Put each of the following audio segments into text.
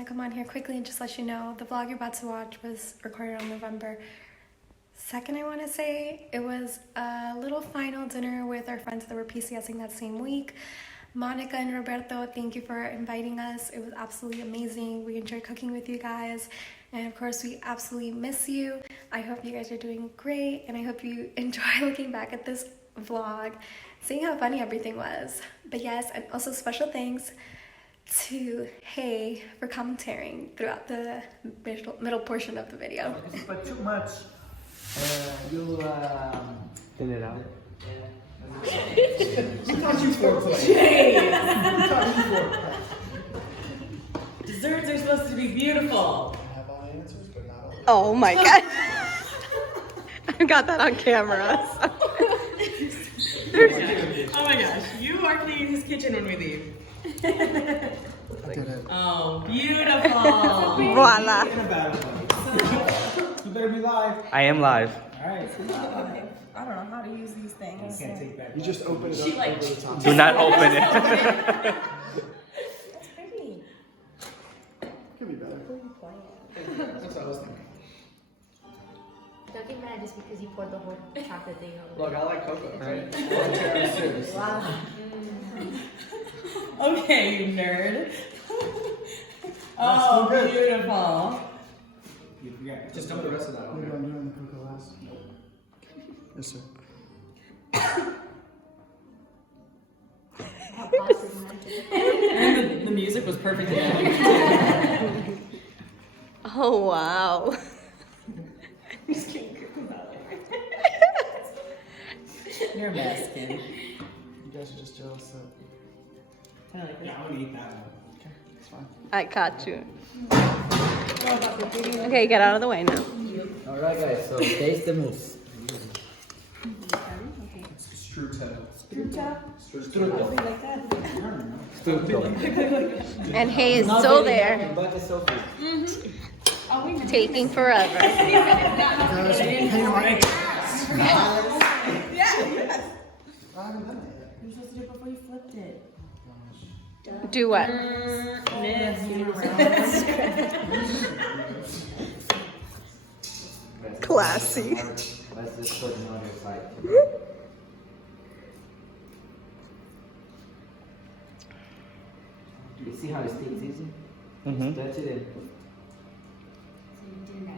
want to come on here quickly and just let you know the vlog you're about to watch was recorded on November 2nd, I want to say. It was a little final dinner with our friends that were PCSing that same week. Monica and Roberto, thank you for inviting us. It was absolutely amazing. We enjoyed cooking with you guys. And of course, we absolutely miss you. I hope you guys are doing great. And I hope you enjoy looking back at this vlog, seeing how funny everything was. But yes, and also special thanks to Hey for commentating throughout the middle portion of the video. But too much. You thin it out. Desserts are supposed to be beautiful. I have all the answers, but not all. Oh my god. I got that on camera. So. Oh my gosh, you are cleaning his kitchen when we leave. I did it. Oh, beautiful. Voila. You better be live. I am live. Alright. I don't know how to use these things. Can't take back. You just open it up over the top. Do not open it. That's pretty. Could be better. That's what I was thinking. Don't get mad just because you poured the whole chocolate thing over. Look, I like cocoa. Right. Wow. Okay, you nerd. That's Oh, so good. beautiful. You forget. Just dump the rest of that on Maybe there. I'm doing the cocoa last. Nope. Yes, sir. And the music was perfect again. Oh wow. You're a Mexican. You guys are just jealous that. Yeah, I'm gonna eat that one. Okay, it's fine. I caught you. Okay, get out of the way now. Alright guys, so taste the mousse. And Hey is still there, But it's so good. taking forever. Guys, hang on. I haven't done that yet. You're supposed to do it before you flipped it. Do what? Classy. Let's just put it on your side. You see how it sticks easy? Mm-hmm. Touch it in.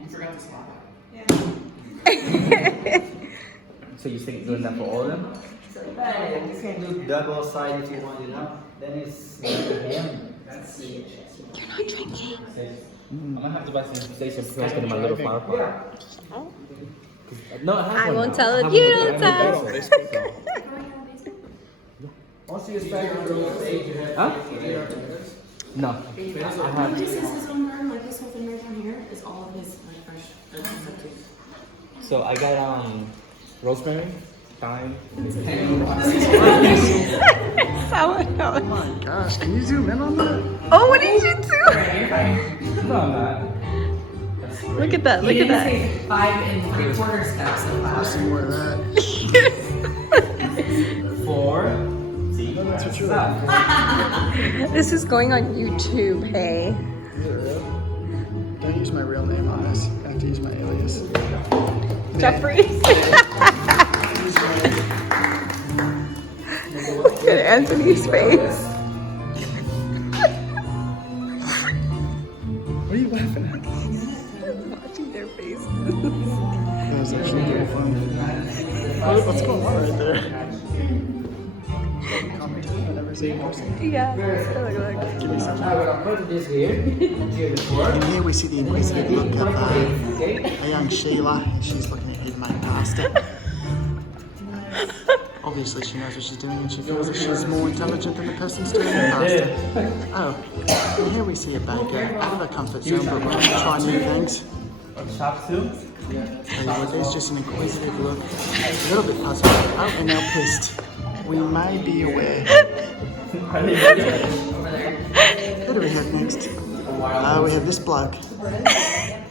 You forgot to slap So you think doing that for all of them? Hey, you can do double side if you want, you know? Then it's ham. That's it. You're not drinking. I'm gonna have to buy some station because in my little flower pot. No, I won't tell if you don't tell. Once you start to roll the age, you have Huh? No. I He have. just has his own garden, like this whole thing right down here is all of his like fresh herbs and stuff too. So I got rosemary, thyme. Sourdough. Oh my gosh, can you zoom in on that? Oh, what did you do? No, I'm not. Look at that, look at that. 5 3/4 steps of I that. see more of that. 4. See, That's what you're like. This is going on YouTube, Hey. Is it real? Don't use my real name on this. I have to use my alias. Jeffrey. Look at Anthony's face. What are you laughing at? Watching their faces. That was actually pretty fun. What's going on right there? Commentary whenever see a person. Yeah. Look. Give me some. I'm gonna put this here. Here before. And here we see the inquisitive look of a young Sheila. She's looking at head made pasta. Obviously she knows what she's doing and she feels that she's more intelligent than the person stirring the pasta. Oh, and here we see a baker out of her comfort zone but willing to try new things. Chop suey. Anyway, there's just an inquisitive look, a little bit puzzled. Oh, and now pissed. We may be aware. Who do we have next? We have this bloke.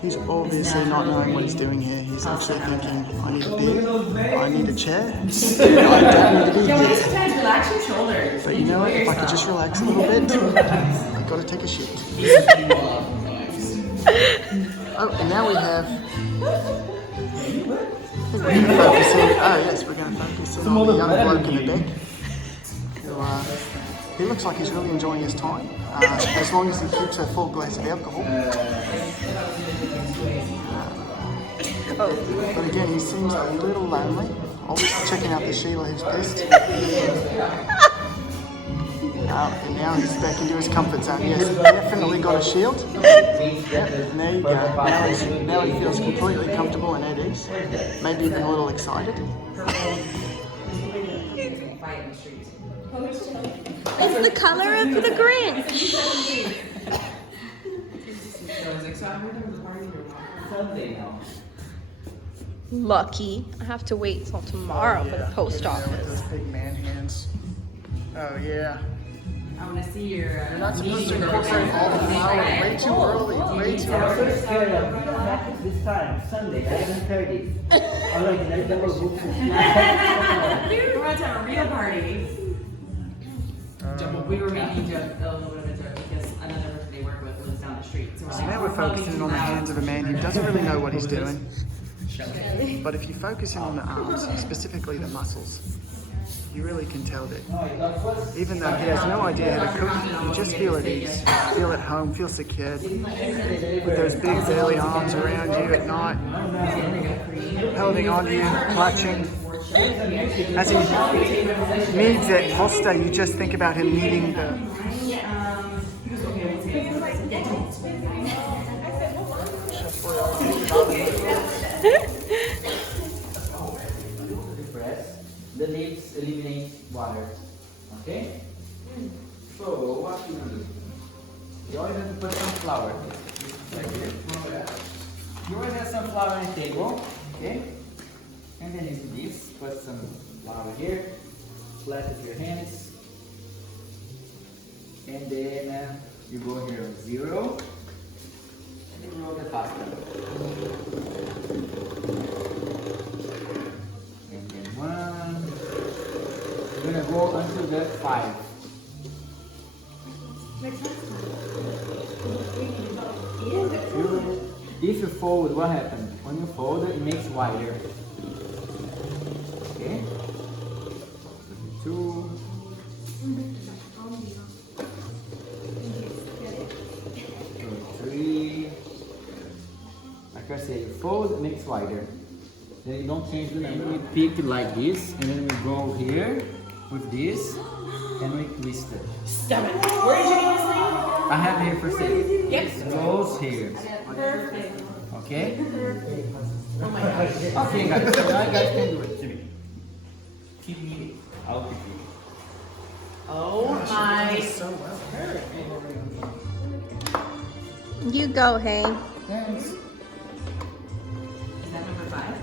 He's obviously not knowing what he's doing here. He's actually thinking, I need a beer, I need a chair, and I don't need to be here. Sometimes relax your shoulders. But you know what, if I could just relax a little bit, I've got to take a shit. Oh, and now we have... we're going to focus in, we're going to focus in on the young bloke in the back. He looks like he's really enjoying his time, as long as he keeps a full glass of alcohol. But again, he seems a little lonely, always checking out the Sheila who's pissed. And now he's back into his comfort zone. Yes, definitely got a shield. Yep, and there you go. Now he feels completely comfortable and at ease. Maybe even a little excited. It's the color of the Grinch. Lucky. I have to wait till tomorrow for the post office. Those big man hands. Oh yeah. I want to see your. You're not supposed to incorporate all the flour way too early. Way too early. This time, Sunday, 11:30. Alright, let's double book. We're about to have a real party. We were making a little bit of a joke because another person they work with lives down the street. So So now we're focusing on the hands of a man who doesn't really know what he's doing. But if you focus in on the arms, specifically the muscles, you really can tell that even though he has no idea how to cook, you just feel at ease, feel at home, feel secure with those big burly arms around you at night, holding on to you, clutching. As he needs that pasta, you just think about him needing the... The leaves eliminate water. Okay? So what you do? You always have to put some flour. Like here. You always have some flour on the table. Okay? And then you do this. Put some flour here. Splash with your hands. And then you go here on 0. And then roll the pasta. And then 1. We're gonna go until the 5. If you fold, what happens? When you fold it makes wider. Okay? 2. 3. Like I say, you fold, it makes wider. Then you don't change the number. We pick it like this, and then we go here with this, and we twist it. Stop it. Where did you get this thing? I have here for sale. Yes. It goes here. Perfect. Okay? Oh my gosh. Okay, guys. So now you guys can do it. Jimmy. Keep kneading. I'll keep kneading. Oh my. So well. You go, hey. Thanks. Is that number 5?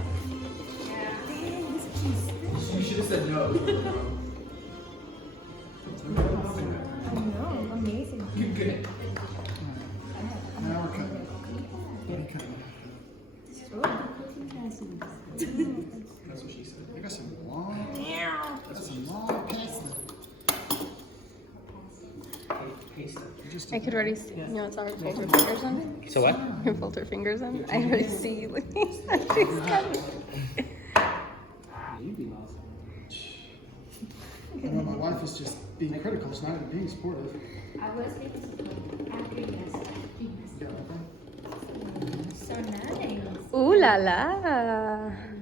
You should have said no. No, amazing. Good. Now we're cutting. That's what she said. I got some long pasta. I could already see. You know, it's already fold her fingers in. So what? You fold her fingers in. I already see you looking like she's coming. Well, my wife is just being critical. She's not even being supportive. I was thinking after yes. So nice. Ooh la la.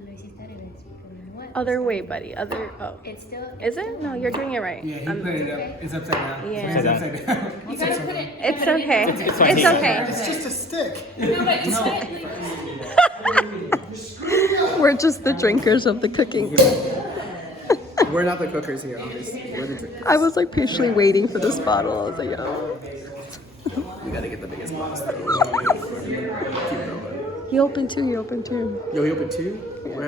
Lo hiciste al revés, porque no es- Other way, buddy. Other. Oh. It's still. Is it? No, you're doing it right. Yeah, he put it up. It's upside down. Yeah. So it's upside down. You gotta put it. It's okay. It's okay. It's just a stick. No, but you split it like We're just the drinkers of the cooking. We're not the cookers here, obviously. We're the drinkers. I was like patiently waiting for this bottle. I was like, oh. You gotta get the biggest box though. Keep going. You open too. You open too. Yo, he opened 2?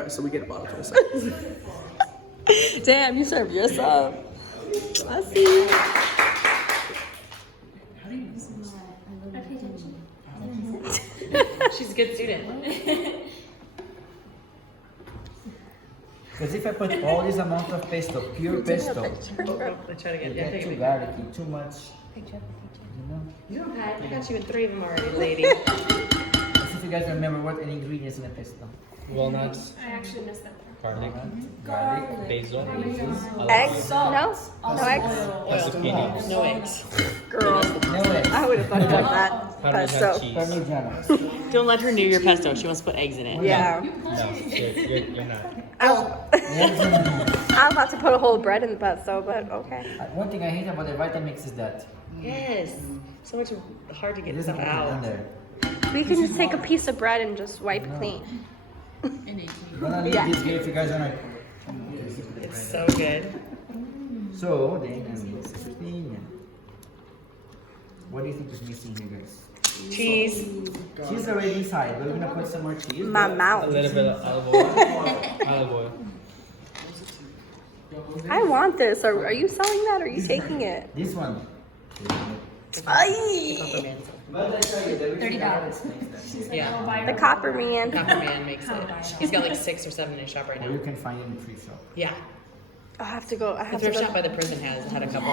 So we get a bottle for a second. Damn, you served yourself. I see. she's Good student. Because if I put all this amount of pesto, pure pesto, Let's try it again. it Yeah, gets take too a picture. garlicky, too much. You know? I got you in 3 of them already, lady. As if you guys remember what any ingredients in a pesto. Walnuts, I actually missed that part. garlic, Garlic, basil, Eggs? No? No eggs? zucchini, No eggs. Girl, no eggs. I would have thought of that. Parmesan cheese. Parmigiano. Don't let her know your pesto. She wants to put eggs in it. Yeah. No, you're not. I'm about to put a whole bread in the pesto, but okay. One thing I hate about the Vitamix is that Yes. So much hard to it get doesn't stuff put it in out. there. We can just take a piece of bread and just wipe clean. I'm gonna leave this here if you guys wanna. It's so good. So then, what do you think is missing here, guys? Cheese. Cheese already inside, but we're gonna put some more cheese. My A mouth. little bit of olive oil. Olive oil. I want this. Are you selling that or are you taking it? This one. Ay! But I tell you, the $30. Yeah. The copper man. Copper Man makes it. He's got like 6 or 7 in his shop right Or you now. can find it in the thrift shop. Yeah. I have to go. I The have to thrift go. shop by the prison had a couple.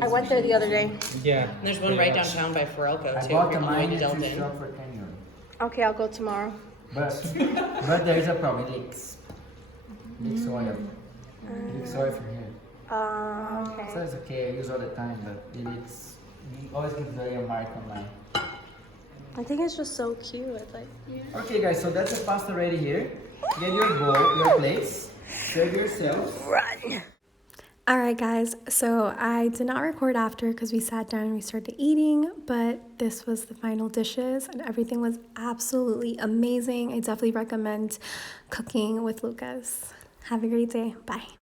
I went there the other day. Yeah. And there's one right downtown by फ़ I too. bought If a you're on mine the in way the to thrift Delton. shop for 10 euros. Okay, I'll go tomorrow. But there is a problem. It leaks. Leaks oil. Leaks oil from here. So Okay. it's okay. I use all the time, but it leaks. It always gives a mark on mine. I think it's just so cute. Like. Okay, guys. So that's the pasta ready here. Get your bowl, your plates. Serve yourselves. Run. All right, guys, so I did not record after because we sat down and we started eating, but this was the final dishes and everything was absolutely amazing. I definitely recommend cooking with Lucas. Have a great day. Bye.